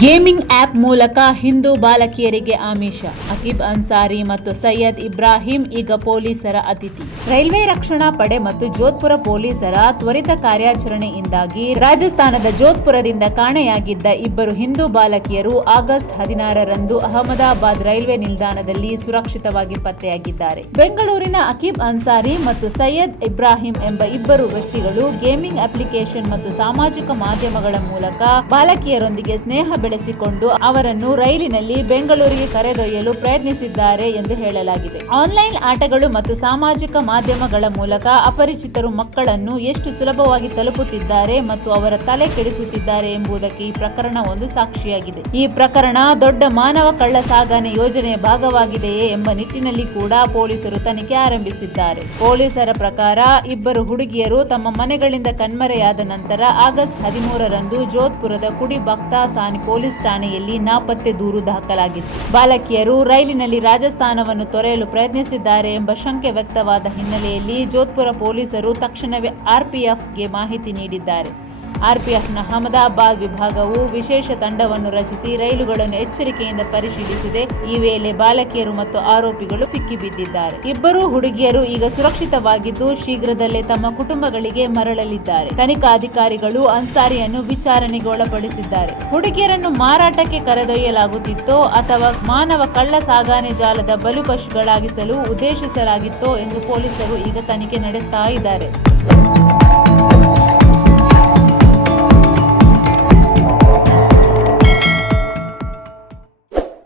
Gaming app ಮೂಲಕ ಹಿಂದೂ ಬಾಲಕಿಯರಿಗೆ ಆಮಿಷ. ಅಕೀಬ್ ಅನ್ಸಾರಿ ಮತ್ತು ಸೈಯದ್ ಇಬ್ರಾಹಿಂ ಈಗ ಪೊಲೀಸರ ಅತಿಥಿ. ರೈಲ್ವೆ ರಕ್ಷಣಾ ಪಡೆ ಮತ್ತು ಜೋಧ್ಪುರ ಪೊಲೀಸರ ತ್ವರಿತ ಕಾರ್ಯಾಚರಣೆಯಿಂದಾಗಿ ರಾಜಸ್ಥಾನದ ಜೋಧ್ಪುರದಿಂದ ಕಾಣೆಯಾಗಿದ್ದ ಇಬ್ಬರು ಹಿಂದೂ ಬಾಲಕಿಯರು ಆಗಸ್ಟ್ 16ರಂದು ಅಹಮದಾಬಾದ್ ರೈಲ್ವೆ ನಿಲ್ದಾಣದಲ್ಲಿ ಸುರಕ್ಷಿತವಾಗಿ ಪತ್ತೆಯಾಗಿದ್ದಾರೆ. ಬೆಂಗಳೂರಿನ ಅಕೀಬ್ ಅನ್ಸಾರಿ ಮತ್ತು ಸೈಯದ್ ಇಬ್ರಾಹಿಂ ಎಂಬ ಇಬ್ಬರು ವ್ಯಕ್ತಿಗಳು ಗೇಮಿಂಗ್ ಅಪ್ಲಿಕೇಶನ್ ಮತ್ತು ಸಾಮಾಜಿಕ ಮಾಧ್ಯಮಗಳ ಮೂಲಕ ಬಾಲಕಿಯರೊಂದಿಗೆ ಸ್ನೇಹ ಬೆಳೆಸಿಕೊಂಡು ಅವರನ್ನು ರೈಲಿನಲ್ಲಿ ಬೆಂಗಳೂರಿಗೆ ಕರೆದೊಯ್ಯಲು ಪ್ರಯತ್ನಿಸಿದ್ದಾರೆ ಎಂದು ಹೇಳಲಾಗಿದೆ. ಆನ್ಲೈನ್ ಆಟಗಳು ಮತ್ತು ಸಾಮಾಜಿಕ ಮಾಧ್ಯಮಗಳ ಮೂಲಕ ಅಪರಿಚಿತರು ಮಕ್ಕಳನ್ನು ಎಷ್ಟು ಸುಲಭವಾಗಿ ತಲುಪುತ್ತಿದ್ದಾರೆ ಮತ್ತು ಅವರ ತಲೆ ಕೆಡಿಸುತ್ತಿದ್ದಾರೆ ಎಂಬುದಕ್ಕೆ ಈ ಪ್ರಕರಣ ಒಂದು ಸಾಕ್ಷಿಯಾಗಿದೆ. ಈ ಪ್ರಕರಣ ದೊಡ್ಡ ಮಾನವ ಕಳ್ಳ ಸಾಗಣೆ ಯೋಜನೆಯ ಭಾಗವಾಗಿದೆಯೇ ಎಂಬ ನಿಟ್ಟಿನಲ್ಲಿ ಕೂಡ ಪೊಲೀಸರು ತನಿಖೆ ಆರಂಭಿಸಿದ್ದಾರೆ. ಪೊಲೀಸರ ಪ್ರಕಾರ ಇಬ್ಬರು ಹುಡುಗಿಯರು ತಮ್ಮ ಮನೆಗಳಿಂದ ಕಣ್ಮರೆಯಾದ ನಂತರ ಆಗಸ್ಟ್ 13ರಂದು ಜೋಧ್ಪುರದ ಕುಡಿ ಬಕ್ತಾ ಸಾನಿ ಪೊಲೀಸ್ ಠಾಣೆಯಲ್ಲಿ ನಾಪತ್ತೆ ದೂರು ದಾಖಲಾಗಿತ್ತು. ಬಾಲಕಿಯರು ರೈಲಿನಲ್ಲಿ ರಾಜಸ್ಥಾನವನ್ನು ತೊರೆಯಲು ಪ್ರಯತ್ನಿಸಿದ್ದಾರೆ ಎಂಬ ಶಂಕೆ ವ್ಯಕ್ತವಾದ ಹಿನ್ನೆಲೆಯಲ್ಲಿ ಜೋಧ್ಪುರ ಪೊಲೀಸರು ತಕ್ಷಣವೇ ಆರ್ಪಿಎಫ್ಗೆ ಮಾಹಿತಿ ನೀಡಿದ್ದಾರೆ. ಆರ್ಪಿಎಫ್ನ ಅಹಮದಾಬಾದ್ ವಿಭಾಗವು ವಿಶೇಷ ತಂಡವನ್ನು ರಚಿಸಿ ರೈಲುಗಳನ್ನು ಎಚ್ಚರಿಕೆಯಿಂದ ಪರಿಶೀಲಿಸಿದೆ. ಈ ವೇಳೆ ಬಾಲಕಿಯರು ಮತ್ತು ಆರೋಪಿಗಳು ಸಿಕ್ಕಿಬಿದ್ದಿದ್ದಾರೆ. ಇಬ್ಬರೂ ಹುಡುಗಿಯರು ಈಗ ಸುರಕ್ಷಿತವಾಗಿದ್ದು ಶೀಘ್ರದಲ್ಲೇ ತಮ್ಮ ಕುಟುಂಬಗಳಿಗೆ ಮರಳಲಿದ್ದಾರೆ. ತನಿಖಾಧಿಕಾರಿಗಳು ಅನ್ಸಾರಿಯನ್ನು ವಿಚಾರಣೆಗೆ ಒಳಪಡಿಸಿದ್ದಾರೆ. ಹುಡುಗಿಯರನ್ನು ಮಾರಾಟಕ್ಕೆ ಕರೆದೊಯ್ಯಲಾಗುತ್ತಿತ್ತೋ ಅಥವಾ ಮಾನವ ಕಳ್ಳ ಸಾಗಣೆ ಜಾಲದ ಬಲಿಪಶುಗಳಾಗಿಸಲು ಉದ್ದೇಶಿಸಲಾಗಿತ್ತೋ ಎಂದು ಪೊಲೀಸರು ಈಗ ತನಿಖೆ ನಡೆಸ್ತಾ ಇದ್ದಾರೆ.